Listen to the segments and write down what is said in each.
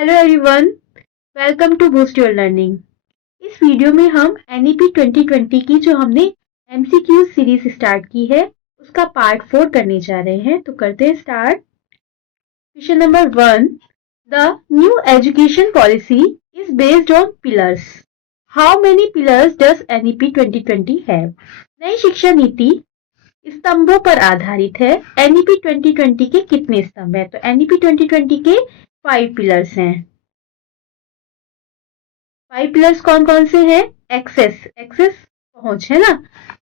Hello everyone, welcome to boost your learning. इस video में हम एनईपी 2020 की जो हमने एमसीक्यू सीरीज स्टार्ट की है उसका पार्ट 4 करने जा रहे हैं। तो करते हैं start. Question number 1, the new education policy is based on pillars. How many pillars does NEP 2020 have? नई शिक्षा नीति स्तंभों पर आधारित है। एनईपी 2020 के कितने स्तंभ हैं? तो एनईपी 2020 के 5 पिलर्स हैं। 5 पिलर्स कौन कौन से हैं? एक्सेस पहुंच है ना।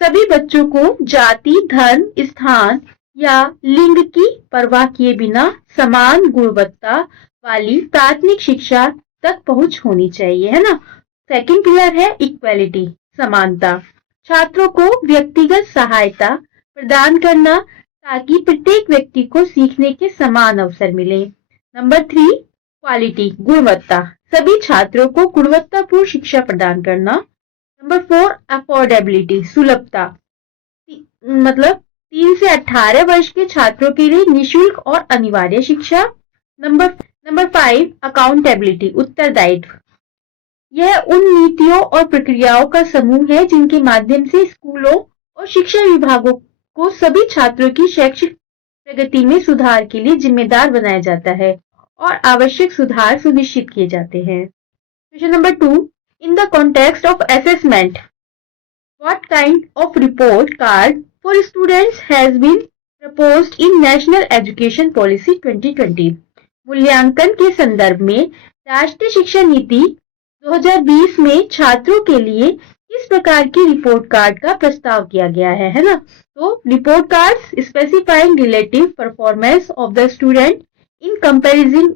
सभी बच्चों को जाति, धर्म, स्थान या लिंग की परवाह किए बिना समान गुणवत्ता वाली प्राथमिक शिक्षा तक पहुंच होनी चाहिए, है ना। सेकंड पिलर है इक्वालिटी, समानता। छात्रों को व्यक्तिगत सहायता प्रदान करना ताकि प्रत्येक व्यक्ति को सीखने के समान अवसर मिले। नंबर 3, क्वालिटी, गुणवत्ता। सभी छात्रों को गुणवत्तापूर्ण शिक्षा प्रदान करना। नंबर 4, अफोर्डेबिलिटी, सुलभता। मतलब 3 से 18 वर्ष के छात्रों के लिए निशुल्क और अनिवार्य शिक्षा। नंबर 5, अकाउंटेबिलिटी, उत्तरदायित्व। यह उन नीतियों और प्रक्रियाओं का समूह है जिनके माध्यम से स्कूलों और शिक्षा विभागों को सभी छात्रों की शैक्षिक प्रगति में सुधार के लिए जिम्मेदार बनाया जाता है और आवश्यक सुधार सुनिश्चित किए जाते हैं। Question number 2, in the context of assessment, what kind of report card for students has been proposed in national education policy 2020? मूल्यांकन के संदर्भ में राष्ट्रीय शिक्षा नीति 2020 में छात्रों के लिए किस प्रकार की रिपोर्ट कार्ड का प्रस्ताव किया गया है ना। तो report cards specifying relative performance of the student in comparison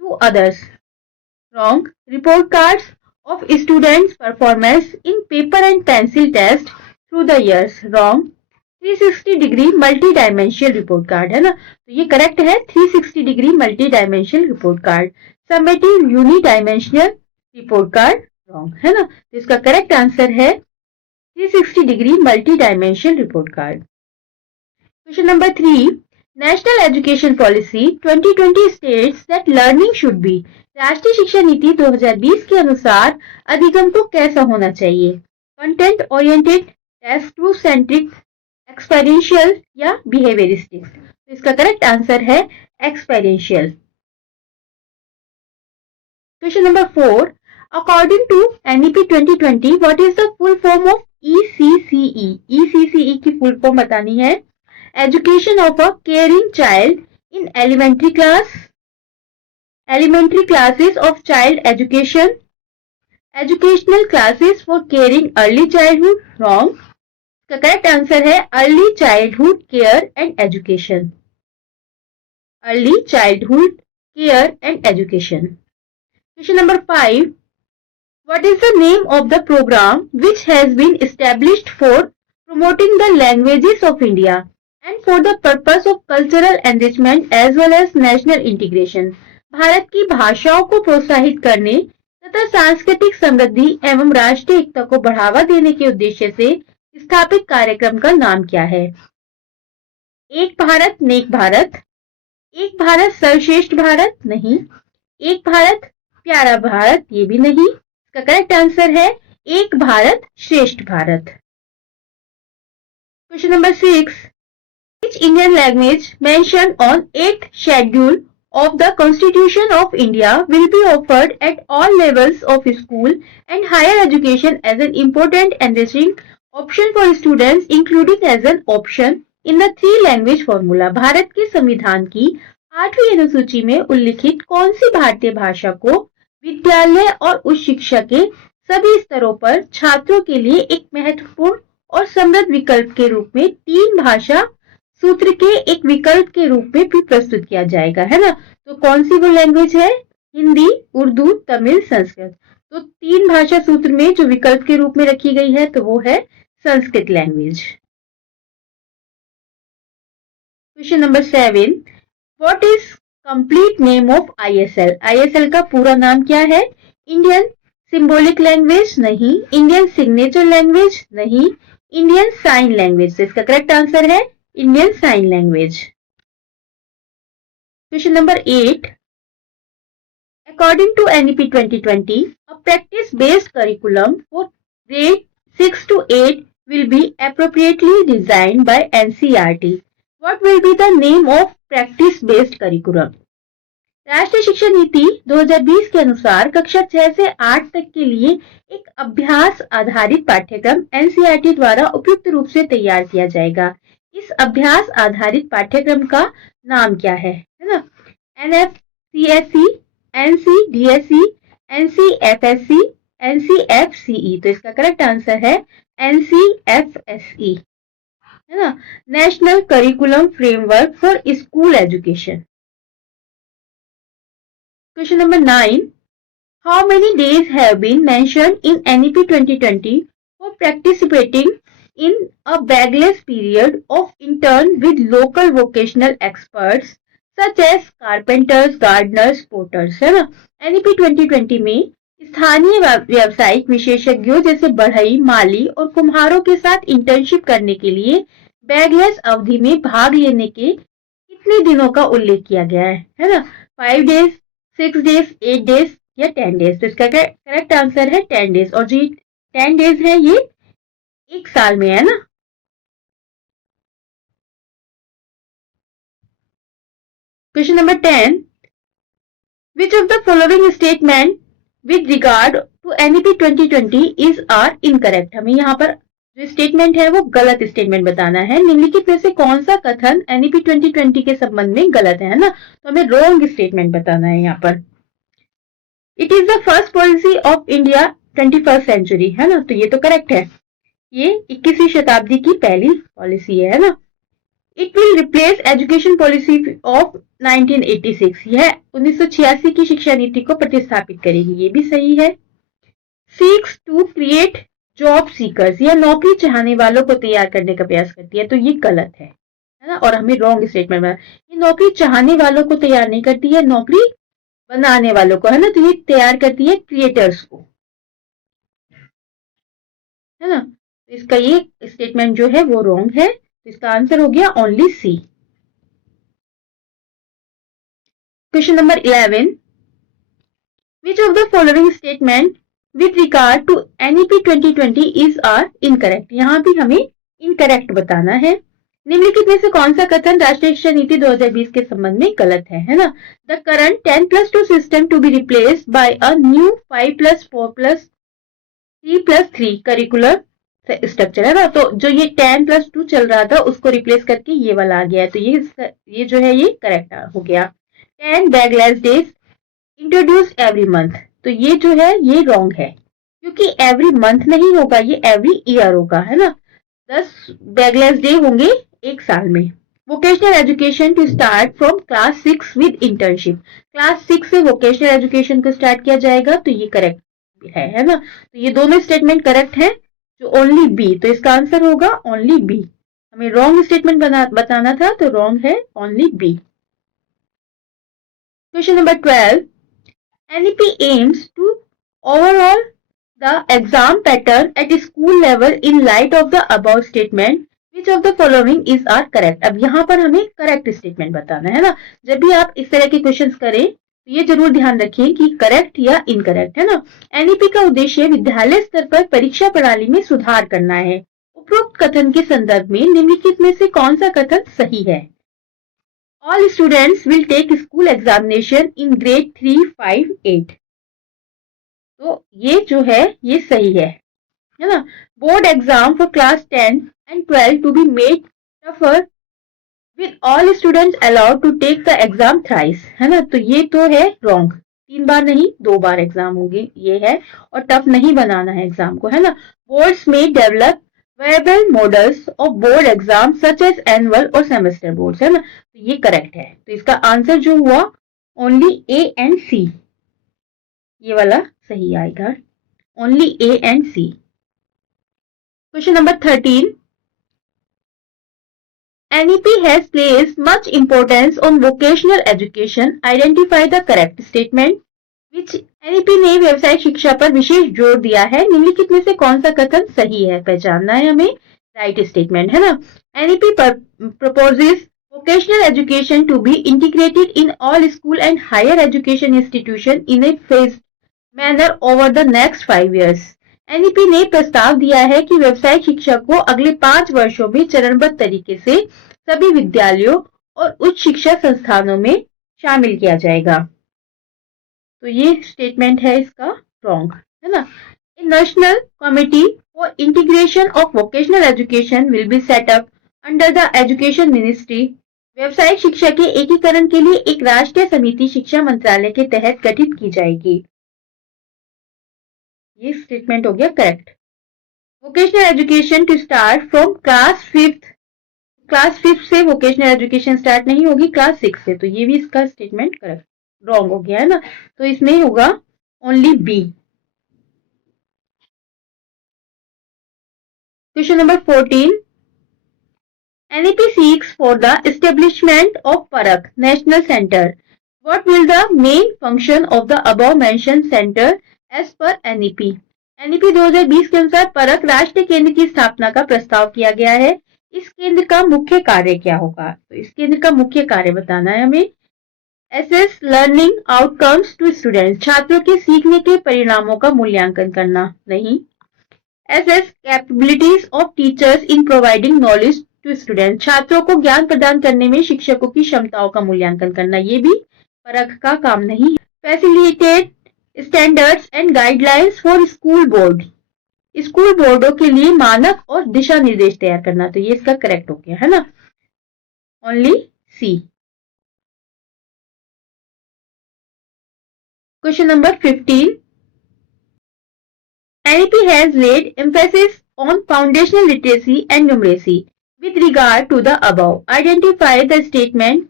to others. Wrong. Report cards of students' performance in paper and pencil test through the years. Wrong. 360 degree multi-dimensional report card है ना। तो ये correct है, 360 degree multi-dimensional report card. Summative unidimensional report card. Wrong है ना। तो इसका correct answer है 360 degree multi-dimensional report card. Question number 3. National Education Policy 2020 states that learning should be. राष्ट्रीय शिक्षा नीति 2020 के अनुसार अधिगम को कैसा होना चाहिए? Content oriented, test to centric, experiential या बिहेवियरिस्टिक? तो इसका करेक्ट आंसर है experiential. Question number 4, according to NEP 2020 what is the full form of ECCE? ECCE की फुल फॉर्म बतानी है। Education of a caring child in elementary classes of child education, educational classes for caring early childhood. Wrong. The correct answer है early childhood care and education. Early childhood care and education. Question number 5. What is the name of the program which has been established for promoting the languages of India and for the purpose of cultural enrichment as well as national integration? Bharat की भाषाओं को प्रोत्साहित करने तथा सांस्कृतिक समृद्धि एवं राष्ट्रीय एकता को बढ़ावा देने के उद्देश्य से स्थापित कार्यक्रम का नाम क्या है? एक भारत नेक भारत, एक भारत सर्वश्रेष्ठ भारत नहीं, एक भारत प्यारा भारत ये भी नहीं। इसका करेक्ट आंसर है एक भारत श्रेष्ठ Bharat. Question number 6, which Indian language mentioned on 8th schedule of the Constitution of India will be offered at all levels of school and higher education as an important enriching option for students including as an option in the 3 language formula? Bharat के संविधान की 8वीं अनुसूची में उल्लिखित कौन सी भारतीय भाषा को विद्यालय और उच्च शिक्षा के सभी स्तरों पर छात्रों के लिए एक महत्वपूर्ण और समृद्ध विकल्प के रूप में 3 भाषा सूत्र के एक विकल्प के रूप में भी प्रस्तुत किया जाएगा, है ना। तो कौन सी वो लैंग्वेज है? हिंदी, उर्दू, तमिल, संस्कृत। तो 3 भाषा सूत्र में जो विकल्प के रूप में रखी गई है तो वो है Sanskrit language. Question number 7, what is complete name of ISL? ISL का पूरा नाम क्या है? इंडियन सिंबॉलिक लैंग्वेज नहीं, इंडियन सिग्नेचर लैंग्वेज नहीं, इंडियन साइन लैंग्वेज। तो इसका करेक्ट आंसर है Indian sign language. Question number 8, According to NEP 2020, a practice-based curriculum for grade 6 to 8 will be appropriately designed by NCERT. What will be the name of practice-based curriculum? राष्ट्रीय शिक्षा नीति 2020 के अनुसार कक्षा 6 से 8 तक के लिए एक अभ्यास आधारित पाठ्यक्रम एनसीईआरटी द्वारा उपयुक्त रूप से तैयार किया जाएगा। इस अभ्यास आधारित पाठ्यक्रम का नाम क्या है ना? एनएफसीएसई, एनसीडीएसई, एनसीएफएसई, एनसीएफसीई। तो इसका करेक्ट आंसर है एनसीएफएसई, है ना? National curriculum framework for school education. Question number 9. How many days have been mentioned in NEP 2020 for participating in a bagless period of intern with local vocational experts such as carpenters, gardeners, porters, है ना? NEP 2020 में स्थानीय व्यावसायिक विशेषज्ञों जैसे बढ़ई, माली और कुम्हारों के साथ इंटर्नशिप करने के लिए बैगलेस अवधि में भाग लेने के कितने दिनों का उल्लेख किया गया है ना? 5 days, 6 days, 8 days या 10 days। तो इसका करेक्ट आंसर है 10 days। और जो 10 days है ये एक साल में है ना। Question number 10. Which of the following statement with regard to NEP 2020 is are incorrect? हमें यहाँ पर जो स्टेटमेंट है वो गलत स्टेटमेंट बताना है। निम्नलिखित में से कौन सा कथन NEP 2020 के संबंध में गलत है ना? तो हमें रॉन्ग स्टेटमेंट बताना है यहाँ पर। It is the first policy of India 21st century, है ना? तो ये तो करेक्ट है, ये 21वीं शताब्दी की पहली पॉलिसी है ना? It will replace education policy of 1986, यह 1986 की शिक्षा नीति को प्रतिस्थापित करेगी, ये भी सही है। Seeks to create job seekers, यह नौकरी चाहने वालों को तैयार करने का प्रयास करती है, तो ये गलत है ना? और हमें रॉन्ग स्टेटमेंट में ये नौकरी चाहने वालों को तैयार नहीं करती है, नौकरी बनाने वालों को, है ना? तो ये तैयार करती है क्रिएटर्स को, है ना? तो इसका ये स्टेटमेंट जो है वो रॉन्ग है, तो इसका आंसर हो गया only C. Question number 11. Which of the following statement with regard to NEP 2020 is are incorrect? यहाँ भी हमें इनकरेक्ट बताना है। निम्नलिखित में से कौन सा कथन राष्ट्रीय शिक्षा नीति 2020 के संबंध में गलत है ना? The current 10+2 system to be replaced by a new 5+4+3+3 curricular structure, है ना? तो जो ये 10+2 चल रहा था उसको रिप्लेस करके ये वाला आ गया है, तो ये जो है ये करेक्ट हो गया। 10 bagless days introduced every month, तो ये जो है ये रॉन्ग है, क्योंकि एवरी मंथ नहीं होगा, ये एवरी ईयर होगा, है ना? 10 बैगलेस डे होंगे एक साल में। Vocational education to start from class 6 with internship, class 6 से वोकेशनल एजुकेशन को स्टार्ट किया जाएगा, तो ये करेक्ट है ना? तो ये दोनों स्टेटमेंट करेक्ट है, जो ओनली बी, तो इसका आंसर होगा ओनली बी। हमें रॉन्ग स्टेटमेंट बताना था, तो रॉन्ग है only B. Question number 12. NEP aims to overhaul the exam pattern at school level in light of the above statement. Which of the following is are correct? अब यहाँ पर हमें correct statement बताना है ना? जब भी आप इस तरह के क्वेश्चंस करें तो ये जरूर ध्यान रखें कि करेक्ट या इनकरेक्ट, है ना? NEP का उद्देश्य विद्यालय स्तर पर परीक्षा प्रणाली में सुधार करना है। उपरोक्त कथन के संदर्भ में निम्नलिखित में से कौन सा कथन सही है? All students will take school examination in grade 3, 5, 8. तो ये जो है ये सही है ना? Board exam for class 10 and 12 to be made tougher with all students allowed to take the exam thrice, है ना? तो ये तो है रॉन्ग, 3 बार नहीं 2 बार एग्जाम होगी, ये है, और टफ नहीं बनाना है एग्जाम को, है ना? Boards may develop variable models of board exam such as annual और सेमेस्टर बोर्ड्स, है ना? तो ये करेक्ट है, तो इसका आंसर जो हुआ ओनली ए एंड सी, ये वाला सही आएगा, only A and C. Question number 13. NEP has placed much importance on vocational education. Identify the correct statement. which NEP ने व्यवसायिक शिक्षा पर विशेष जोर दिया है। निम्नलिखित में से कौन सा कथन सही है? पहचानना है हमें, राइट स्टेटमेंट, है ना? NEP proposes Vocational education to be integrated in all school and higher education institution in a phased manner over the next 5 years. NEP ने प्रस्ताव दिया है कि व्यवसायिक शिक्षा को अगले 5 वर्षों में चरणबद्ध तरीके से सभी विद्यालयों और उच्च शिक्षा संस्थानों में शामिल किया जाएगा। तो ये स्टेटमेंट है इसका रॉन्ग, है ना। National committee for integration of vocational education will be set up under the education ministry. व्यावसायिक शिक्षा के एकीकरण के लिए एक राष्ट्रीय समिति शिक्षा मंत्रालय के तहत गठित की जाएगी। ये स्टेटमेंट हो गया correct. Vocational education to start from class 5th से वोकेशनल एजुकेशन स्टार्ट नहीं होगी, क्लास 6 से। तो ये भी इसका स्टेटमेंट करेक्ट रॉन्ग हो गया, है ना। तो इसमें होगा only B. Question number 14, NEP seeks for the establishment of Parak National Center. What will the main function of the above mentioned center as per NEP? NEP 2020 के अनुसार परख राष्ट्रीय केंद्र की स्थापना का प्रस्ताव किया गया है। इस केंद्र का मुख्य कार्य क्या होगा? तो इस केंद्र का मुख्य कार्य बताना है हमें। Assess learning outcomes to students. छात्रों के सीखने के परिणामों का मूल्यांकन करना नहीं। Assess capabilities of teachers in providing knowledge to students. छात्रों को ज्ञान प्रदान करने में शिक्षकों की क्षमताओं का मूल्यांकन करना, ये भी परख का काम नहीं है। Facilitate standards and guidelines for school board. School बोर्डों के लिए मानक और दिशा निर्देश तैयार करना। तो ये इसका करेक्ट हो गया, है ना, only C. Question number 15, NEP has laid emphasis on foundational literacy and numeracy. With regard to the above, identify the statement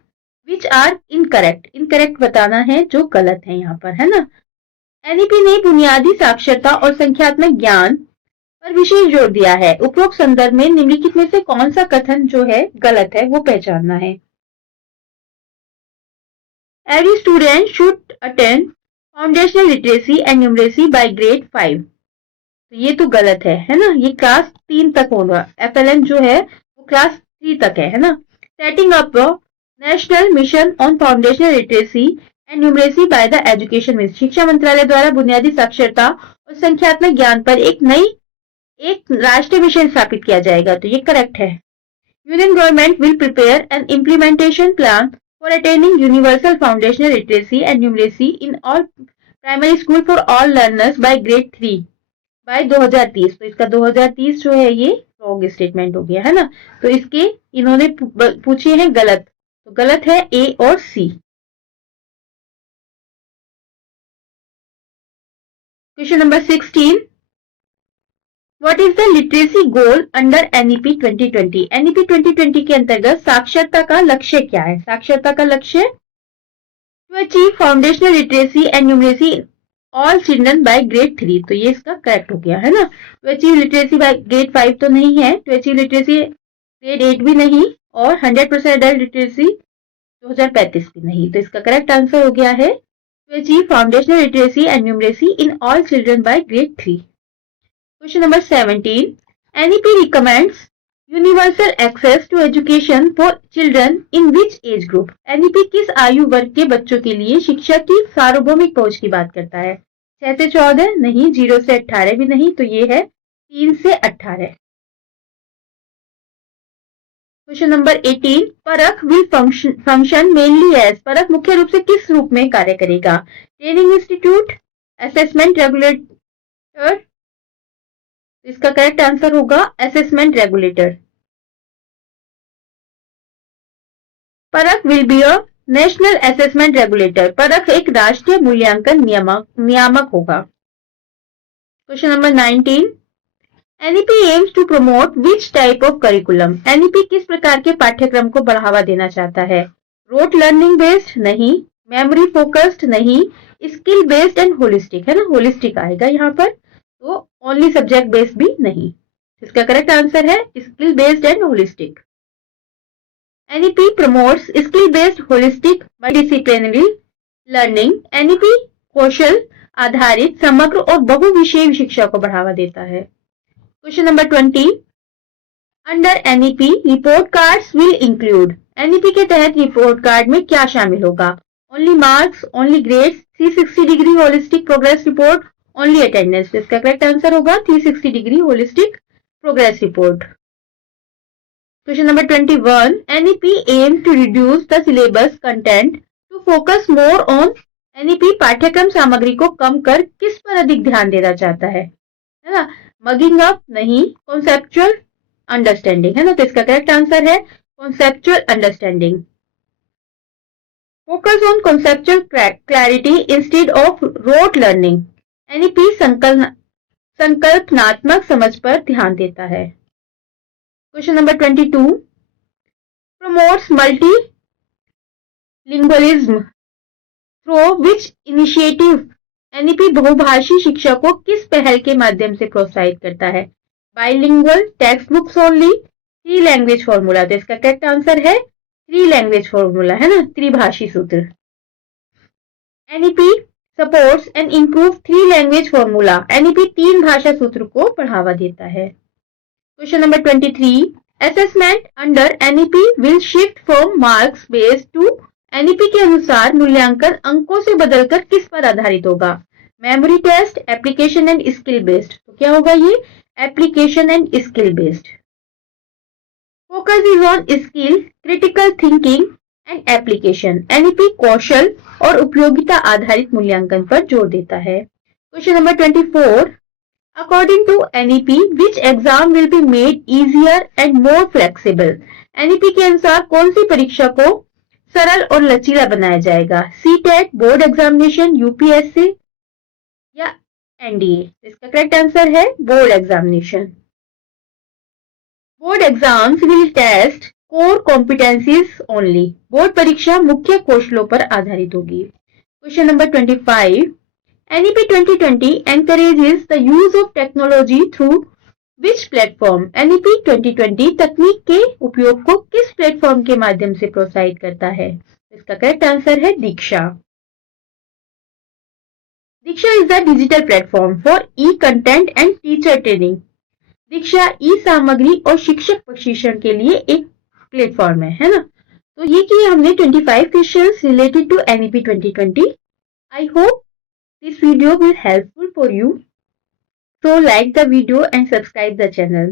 which are incorrect. Incorrect बताना है जो गलत है यहाँ पर, है ना। NEP ने बुनियादी साक्षरता और संख्यात्मक ज्ञान पर विशेष जोर दिया है। उपरोक्त संदर्भ में निम्नलिखित में से कौन सा कथन जो है गलत है वो पहचानना है। Every student should attend foundational literacy and numeracy by grade 5. तो ये तो गलत है ना। ये क्लास 3 तक होगा। FLN जो है वो क्लास 3 तक है ना। Setting up national mission on foundational literacy and numeracy by the education ministry. शिक्षा मंत्रालय द्वारा बुनियादी साक्षरता और संख्यात्मक ज्ञान पर एक राष्ट्रीय मिशन स्थापित किया जाएगा। तो ये करेक्ट है। Union government will prepare an implementation plan for attaining universal foundational literacy and numeracy in all primary school for all learners by grade 3 by 2030। तो इसका 2030 जो है ये रॉन्ग स्टेटमेंट हो गया, है ना। तो इसके इन्होंने पूछे हैं गलत, तो गलत है ए और C. Question number 16, what is the literacy goal under NEP 2020? NEP 2020 के अंतर्गत साक्षरता का लक्ष्य क्या है? साक्षरता का लक्ष्य to achieve foundational literacy and numeracy all children by grade 3। तो ये इसका करेक्ट हो गया, है ना। To achieve literacy by grade 5 तो नहीं है, टू अचीव लिटरेसी ग्रेड 8 भी नहीं, और 100% एडल्ट लिटरेसी 2035 भी नहीं। तो इसका करेक्ट आंसर हो गया है to achieve foundational literacy and numeracy in all children by grade 3। Question number 17, NEP recommends universal access to education for children in which age group? NEP किस आयु वर्ग के बच्चों के लिए शिक्षा की सार्वभौमिक पहुंच की बात करता है? 6 से 14 नहीं, 0 से 18 भी नहीं, तो ये है 3 से 18। क्वेश्चन नंबर 18, परख विल फंक्शन मेनली एज। परख मुख्य रूप से किस रूप में कार्य करेगा? Training institute, assessment regulator. इसका करेक्ट आंसर होगा असेसमेंट रेगुलेटर। परख will be a national assessment regulator. परख एक राष्ट्रीय मूल्यांकन नियामक होगा। Question number 19, NEP aims to promote which type of curriculum? NEP किस प्रकार के पाठ्यक्रम को बढ़ावा देना चाहता है? रोट लर्निंग बेस्ड नहीं, मेमोरी फोकस्ड नहीं, स्किल बेस्ड एंड होलिस्टिक, है ना। होलिस्टिक आएगा यहाँ पर, तो ओनली सब्जेक्ट बेस्ड भी नहीं। इसका करेक्ट आंसर है skill based and holistic. NEP promotes skill based holistic multidisciplinary learning. NEP कौशल आधारित समग्र और बहुविषयी शिक्षा को बढ़ावा देता है। Question number 20, under NEP report cards will include, NEP के तहत रिपोर्ट कार्ड में क्या शामिल होगा? Only marks, only grades, 360 degree holistic progress report, only attendance. इसका करेक्ट आंसर होगा 360 degree holistic progress report. Question number 21, NEP aim to reduce the syllabus content to focus more on, NEP पाठ्यक्रम सामग्री को कम कर किस पर अधिक ध्यान देना चाहता है ना? मगिंग अप नहीं, कॉन्सेप्चुअल अंडरस्टैंडिंग है ना, तो इसका करेक्ट आंसर है conceptual understanding. Focus on conceptual clarity instead of rote learning, NEP संकल्पनात्मक समझ पर ध्यान देता है। Question number 22, promotes multilingualism through which initiative, NEP बहुभाषी शिक्षा को किस पहल के माध्यम से प्रोत्साहित करता है? Bilingual text books only, three language formula, तो इसका करेक्ट आंसर है थ्री लैंग्वेज फॉर्मूला है ना, त्रिभाषी सूत्र। NEP supports and improve three language formula, NEP तीन भाषा सूत्र को बढ़ावा देता है। Question number 23, assessment under NEP will shift from marks based to, NEP के अनुसार मूल्यांकन अंकों से बदलकर किस पर आधारित होगा? Memory test, application and skill based, तो क्या होगा ये? Application and skill based. Focus is on skill, critical thinking and application, NEP कौशल और उपयोगिता आधारित मूल्यांकन पर जोर देता है। Question number 24, According to NEP, which exam will be made easier and more flexible? NEP के अनुसार कौन सी परीक्षा को सरल और लचीला बनाया जाएगा? CTET, बोर्ड एग्जामिनेशन, UPSC या NDA? इसका करेक्ट आंसर है board examination. Board exams will test core competencies only, board परीक्षा मुख्य कौशलों पर आधारित होगी। Question number 25, NEP 2020 encourages the use of technology through which platform? NEP 2020 तकनीक के उपयोग को किस प्लेटफॉर्म के माध्यम से प्रोत्साहित करता है? इसका करेक्ट आंसर है Diksha. Diksha is the digital platform for e content and teacher training. Diksha e सामग्री और शिक्षक प्रशिक्षण के लिए एक प्लेटफॉर्म है ना। तो ये किए हमने 25 questions related to NEP 2020। I hope this video will helpful for you. So like the video and subscribe the channel.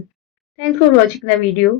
Thanks for watching the video.